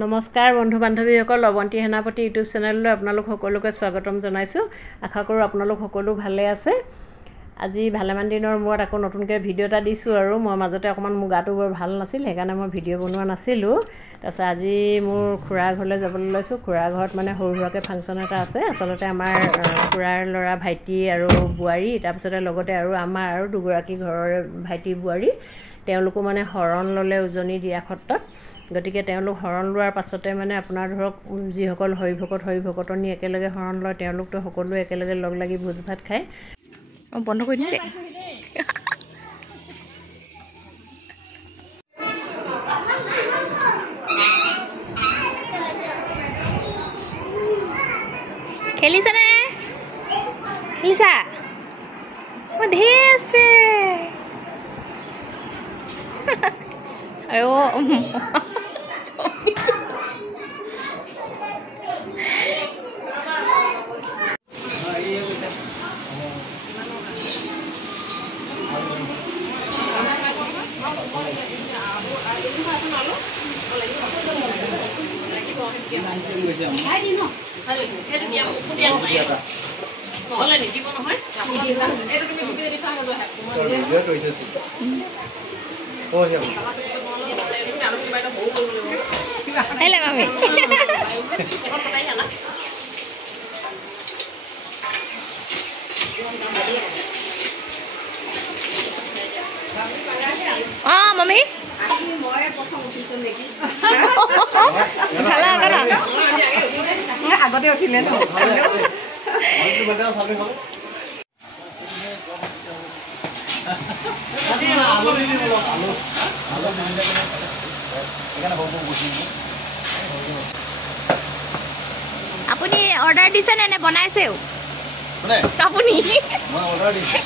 নমস্কাৰ বন্ধু বান্ধৱীসকল, অৱন্তী সেনাপতি ইউটিউব চেনেললৈ আপোনালোক সকলোকে স্বাগতম জনাইছোঁ। আশা কৰোঁ আপোনালোক সকলো ভালে আছে। আজি ভালেমান দিনৰ মূৰত আকৌ নতুনকৈ ভিডিঅ' এটা দিছোঁ আৰু মই মাজতে অকণমান মোৰ গাটো বৰ ভাল নাছিল, সেইকাৰণে মই ভিডিঅ' বনোৱা নাছিলোঁ। তাৰপিছত আজি মোৰ খুৰাৰ ঘৰলৈ যাবলৈ লৈছোঁ। খুৰাৰ ঘৰত মানে সৰু সুৰাকৈ ফাংচন এটা আছে। আচলতে আমাৰ খুৰাৰ ল'ৰা ভাইটি আৰু বোৱাৰী, তাৰপিছতে লগতে আৰু আমাৰ আৰু দুগৰাকী ঘৰৰ ভাইটি বোৱাৰী, তেওঁলোকো মানে শৰণ ল'লে উজনি দিয়া সত্ৰত। গতিকে তেওঁলোক শৰণ লোৱাৰ পাছতে মানে আপোনাৰ ধৰক যিসকল হৰিভকতনী একেলগে শৰণ লয়, তেওঁলোকতো সকলোৱে একেলগে লগ লাগি ভোজ ভাত খায়। বন্ধ কৰি দিলে খেলিছানে? খেলিছা? ধেৰ আছে। Hello, mami. Oh, mami. Khala khala. Agate uthile no. আপুনি অৰ্ডাৰ দিছে নে বনাইছেও? আপুনি মই অৰ্ডাৰ দিছো।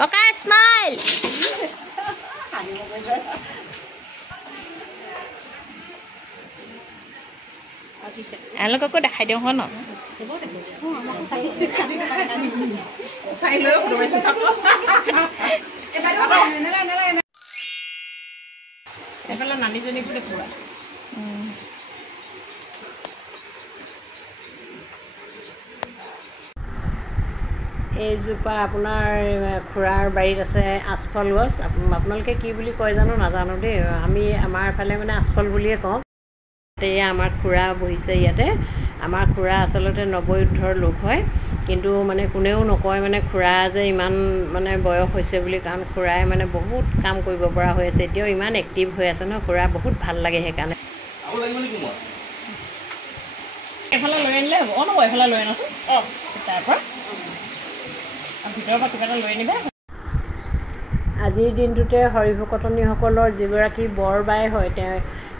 ককা স্মাইল। এওঁলোককো দেখাই দিওঁ ন। এইজোপা আপোনাৰ খুৰাৰ বাৰীত আছে আচফল গছ। আপোনালোকে কি বুলি কয় জানো নাজানো দেই, আমি আমাৰ ফালে মানে আচফল বুলিয়ে কওঁ। এয়া আমাৰ খুৰা বহিছে ইয়াতে। আমাৰ খুৰা আচলতে নৱোত্তৰ লোক হয়, কিন্তু মানে কোনেও নকয় মানে খুৰা যে ইমান মানে বয়স হৈছে বুলি, কাৰণ খুৰাই মানে বহুত কাম কৰিব পৰা হৈ আছে, এতিয়াও ইমান এক্টিভ হৈ আছে ন। খুৰা বহুত ভাল লাগে সেইকাৰণে। এফালে লৈ আনিলে হ'ব ন, এফালে লৈ আনাচোন তাৰপৰা ভিতৰৰ পৰা কিবা এটা লৈ আনিবা। আজিৰ দিনটোতে হৰিভকতনীসকলৰ যিগৰাকী বৰবাই হয়,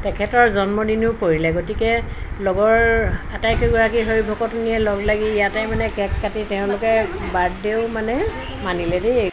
তেখেতৰ জন্মদিনো পৰিলে। গতিকে লগৰ আটাইকেইগৰাকী হৰিভকতনীয়ে লগ লাগি ইয়াতে মানে কেক কাটি তেওঁলোকে বাৰ্থডেও মানে মানিলে দেই।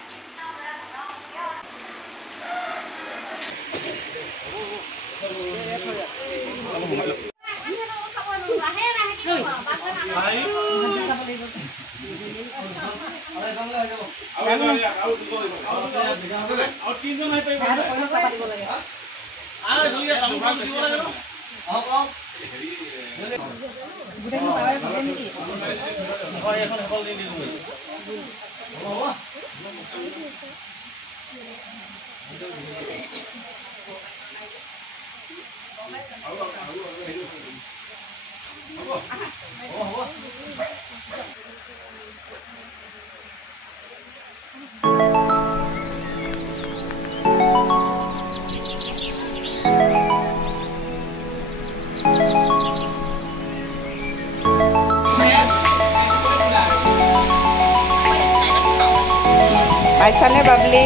পাইছানে বাবলি?